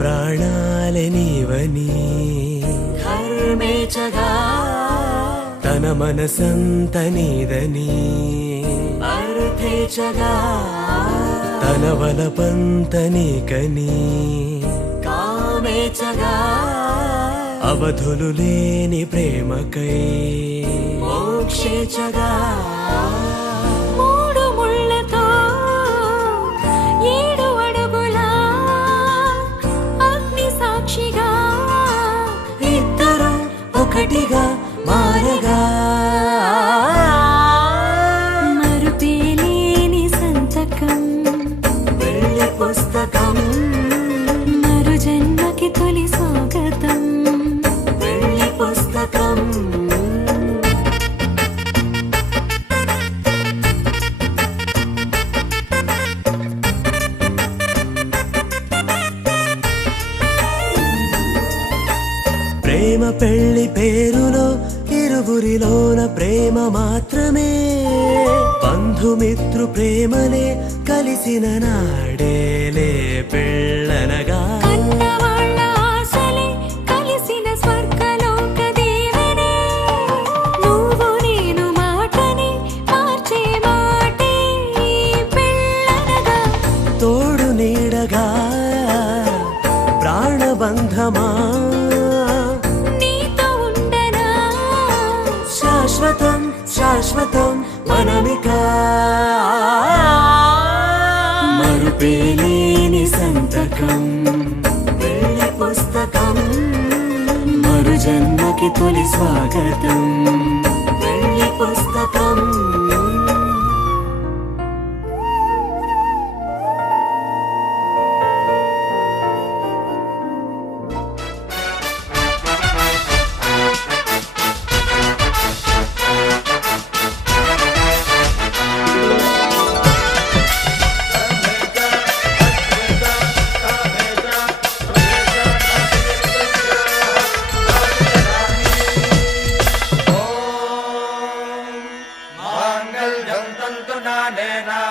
ప్రాణాలే నీవని ధర్మేచగా తన మనసంత నీదని అర్థేచగా తన వలపంత నీకని కామేచగా అవధులు లేని ప్రేమకై మోక్షేచగా మూడు ముళ్ళతో 7 అడుగుల అగ్ని సాక్షిగా ఇద్దరు ఒకటిగా మారగా మరుపేలేని సంతకం వెళ్ళి పుస్తకం మరు జన్మకి తొలి స్వాగతం వెళ్ళి పుస్తకం ప్రేమ పెళ్లి పేరులో ఇరువురిలోన ప్రేమ మాత్రమే బంధుమిత్రు ప్రేమలే కలిసిన నాడేలే పెళ్ళనగా కన్నవాళ్ళ ఆశలే కలిసిన స్వర్గలోక దేవనే నువ్వు నేను మాటని మార్చే మాటే పెళ్ళనగా తోడు నీడగా ప్రాణబంధమా నీతో ఉండనా శాశ్వతం శాశ్వతం మనమిక మరుపేలేని సంతకం వెళ్ళి పుస్తకం మరు జన్మకి తొలి స్వాగతం వెళ్ళి పుస్తకం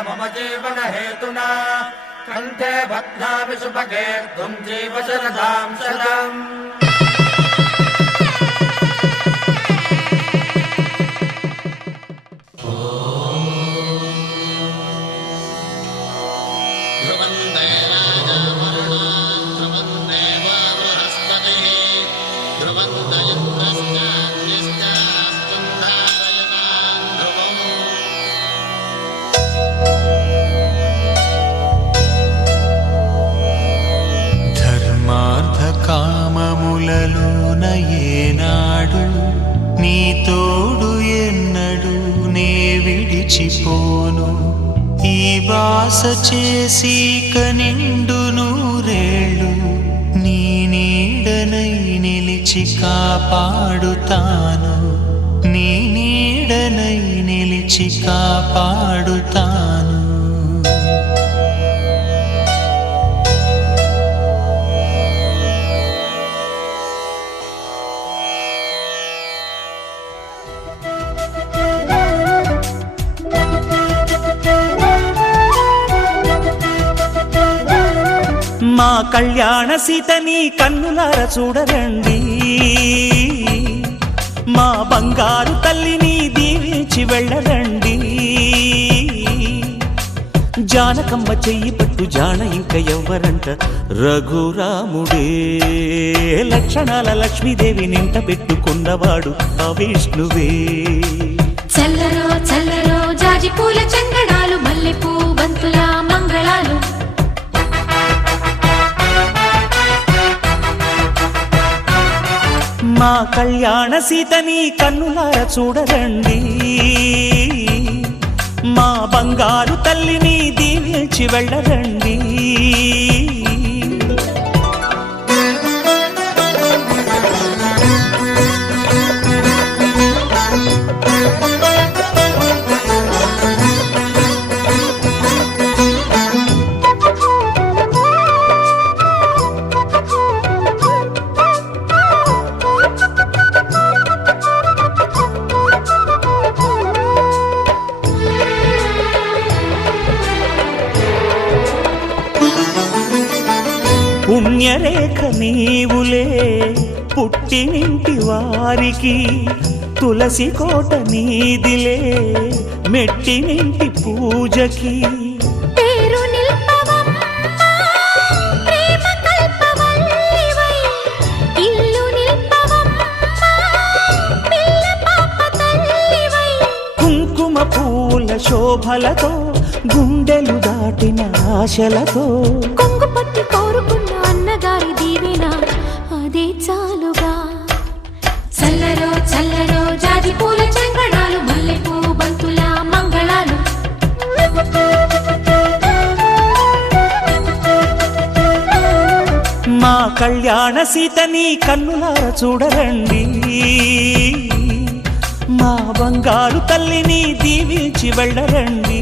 मम जीवन हेतुना कंठे बध्नामि सुभगे त्वं जीव शरदां शतम् కామములలోన ఏనాడు నీ తోడు ఎన్నడు నే విడిచిపోను ఈ వాస చేసి కనిండు నూరేళ్ళు నీ నీడనై నిలిచి కాపాడుతాను నీ నీడనై నిలిచి కాపాడుతాను మా కళ్యాణ సీతని కన్నులార చూడరండి మా బంగారు తల్లిని దీవించి వెళ్ళరండి జానకమ్మ చెయ్యి పట్టు జాన ఇంక ఎవ్వరంట రఘురాముడే లక్షణాల లక్ష్మీదేవి నింట పెట్టుకున్నవాడు ఆ విష్ణువే చల్లరో చల్లరో జాజి పూల చందనాలు మల్లెపూ బంతుల మంగళాలు మా కళ్యాణ సీతని కన్నులార చూడరండి మా బంగారు తల్లిని దీవించి వెళ్ళరండి పుణ్యరేఖ నీవులే పుట్టినింటి వారికి, తులసి కోట నీదిలే మెట్టినింటి పూజకి. పేరు నిల్పవమ్మా, ప్రేమ కల్పవల్లివై, ఇల్లు నిల్పవమ్మా, పిల్ల పాప తల్లివై. కుంకుమ పూల శోభలతో గుండెలు దాటిన ఆశలతో, కొంగు పట్టి కోరుకున్న అన్నగారి దీవెన అదే చాలుగా. చల్లరో చల్లరో జాజి పూల చంగడాలు, మల్లెపూ బంతుల మంగళాలు. మా కళ్యాణ సీతని కన్నులార చూడరండి, మా బంగారు తల్లిని దీవించి వెళ్ళరండి.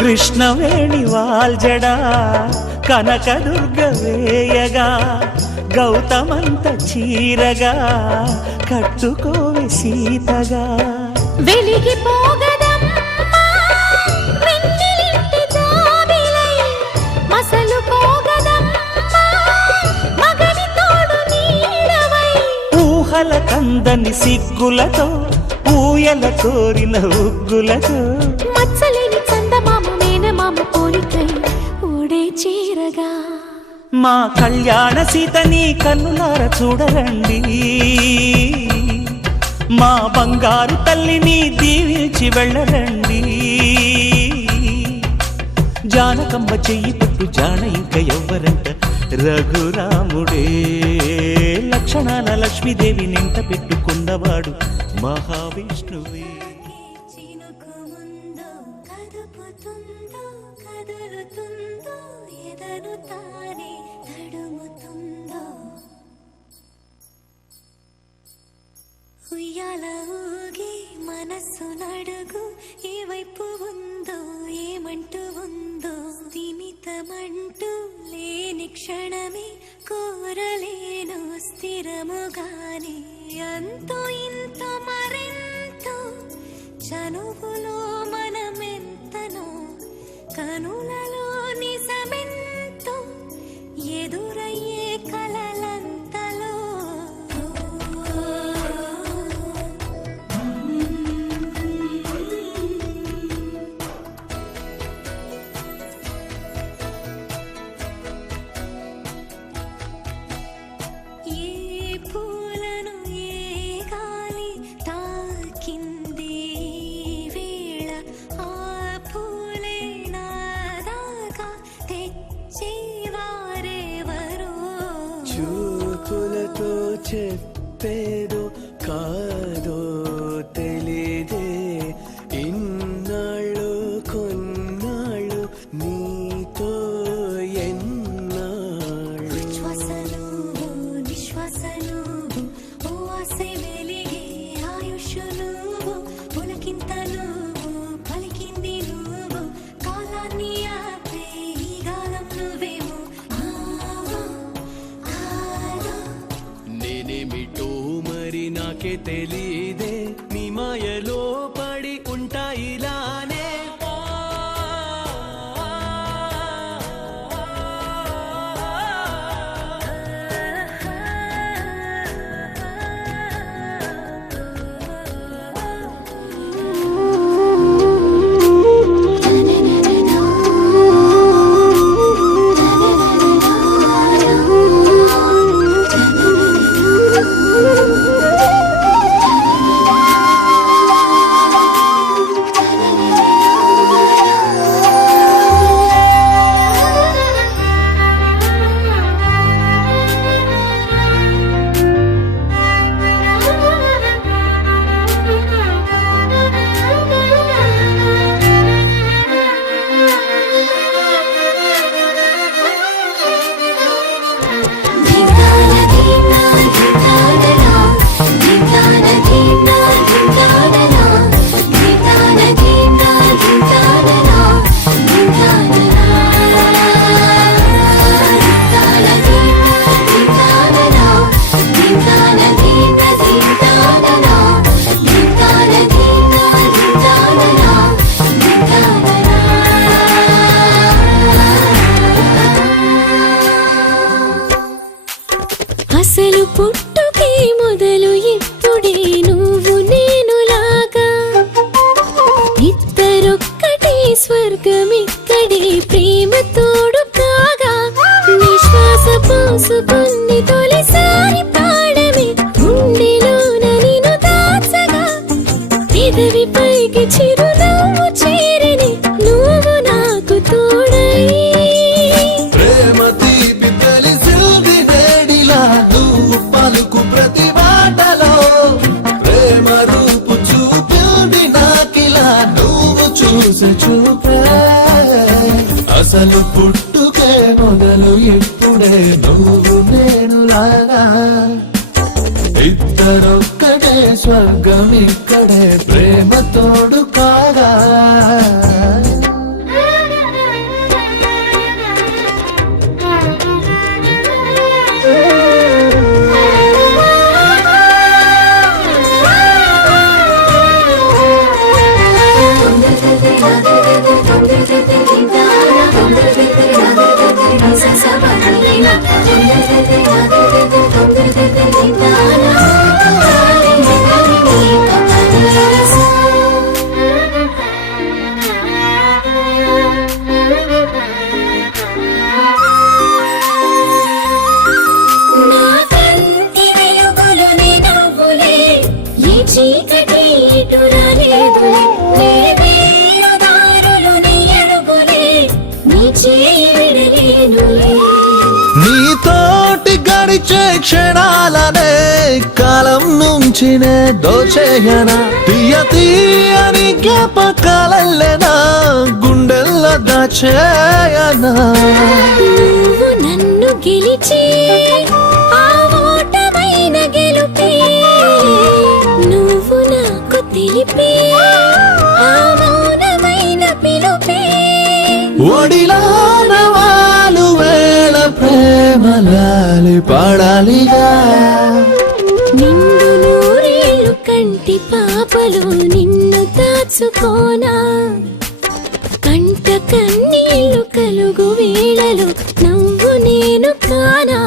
కృష్ణవేణి వాల్జడా కనకదుర్గ వేయగా, గౌతమంత చీరగా కట్టుకోవి సీతగా. వెలిగిపోగదమ్మా వెన్నెలింటి జాబిలై, మసలుకోగదమ్మా మగని తోడు నీడవై. ఊహల కందని సిగ్గులతో ఊయల కోరిన ఉగ్గులతో, మచ్చలేని చందమామ మేనమామ పోలికై ఓడే చీరగా. మా కళ్యాణ సీతని కన్నులార చూడరండి, మా బంగారు తల్లిని దీవించి వెళ్ళరండి. జానకమ్మ చెయ్యి పట్టు జాన ఇంక ఎవ్వరంట, రఘురాముడే లక్షణాల లక్ష్మీదేవి నింట పెట్టుకున్నవాడు మహావిష్ణువే. చినుకు ముందు కదుపుతుందో కదులుతుందో, ఎదను తానే తడుముతుందో. ఉయ్యాల ఊగి మనస్సు నడుగు, ఏ వైపు ఉందో ఏమంటూ ఉందో. స్థిమితమంటూ లేని క్షణమే కోరలేను స్థిరముగానే. అంతో ఇంత మరెంతో చనువులో మనమెంతనో, కనులలో నిజమెంతో ఎదురయ్యే కలలంతలో. ఏ పూలను ఏ గాలి తాకింది వేళ, ఆ పూలే నాదాకా తెచ్చేవారెవరో. చూపులతో చెప్పేదో కాదో తెలీదే, ఇన్నాళ్ళు కొన్నాళ్ళు నీతో ఎన్నాళ్ళు. శ్వాసలు నిశ్వాసలు ఓ ఆసే వెలిగే ఆయుష్షు నువ్వు, పులకింత నువ్వు పలికింది నువ్వు, కాలాన్ని ఆపే ఈ గాలం నువ్వేమో. నేనేమిటో మరి నాకే తెలీదే, నీ మాయలో పడి ఉంటా ఇలానే. అసలు పుట్టుకే మొదలు ఇప్పుడే నువ్వు నేను లాగా ఇద్దరొక్కటే స్వర్గం ఇక్కడే ప్రేమ తోడు కాగా చీకటి ఇటురాలేదులే వేరు దారులు నీ అడుగులే నీ చేయి విడలేనులే నీతోటి గడిచే క్షణాలనే కాలం నుంచి నే దోచేయనా తీయ తీయని జ్ఞాపకాలెనా గుండెల్లో దాచేయనా నువ్వు నన్ను గెలిచి ఆ ఓటమైన గెలుపే నువ్వు నాకు తెలిపే ఆ మౌనమైన పిలుపే ఒడిలోన వాలు వేళ ప్రేమలాలి పాడాలిగా నిండు నూరేళ్ళు కంటి పాపలు నిన్ను దాచుకోనా కంట కన్నీళ్ళు కలుగు వేళలు నవ్వు నేను కానా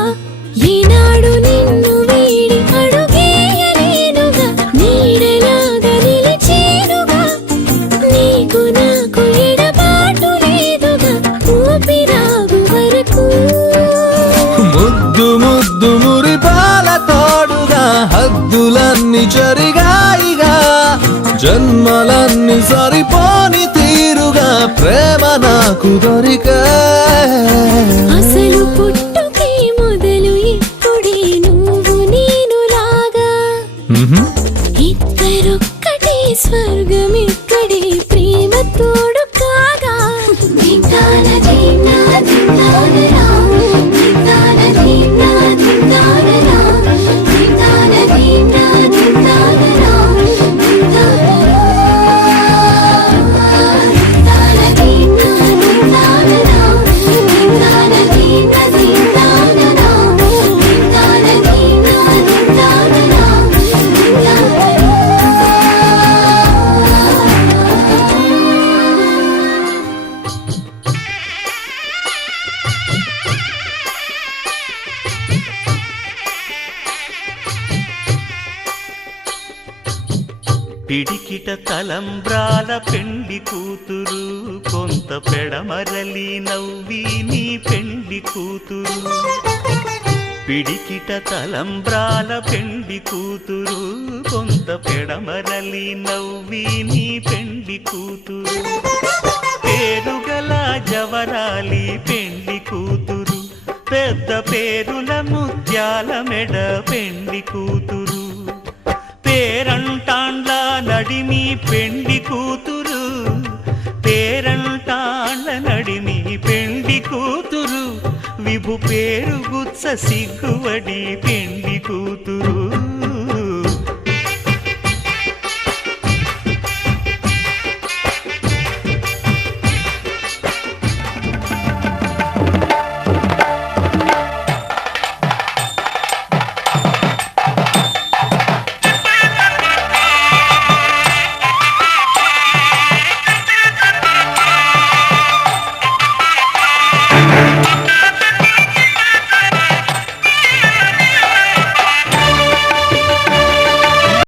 ఈనాడు నిన్ను వీడి అడుగేయలేనుగా నీడలాగా నిలిచేనుగా నీకు నాకు ఎడబాటు లేదుగా ఊపిరాగు వరకు ముద్దు ముద్దు మురిపాల తోడుగా హద్దులన్నీ జరిగాయిగా జన్మలన్నీ సరిపోని తీరుగా ప్రేమ నాకు దొరికా అసలు పుట్టుకే మొదలు ఇప్పుడే నువ్వు నేను లాగా ఇద్దరొక్కటే స్వర్గం ఇక్కడే ప్రేమ తోడు కాగా దిందాన దిందా దిందానరా దిందాన దిందా దిందానరా దిందాన దిందా దిందానరా పిడికిట తలంబ్రాల పెండి కూతురు కొంత పెడమరలి నవ్వి నీ పెండి కూతురు పిడికిట తలంబ్రాల పెండి కూతురు కొంత పెడమరలి నవ్వి నీ పెండి కూతురు పేరుగల జవరాలి పెండి కూతురు పెద్ద పేరుల ముత్యాల మెడ పెండి కూతురు పేరంటాండ్ల నడిమి పెండి కూతురు పేరంటాండ్ల నడిమి పెండి కూతురు విభు పేరు గుత్స సిగ్గువడి పెండి కూతురు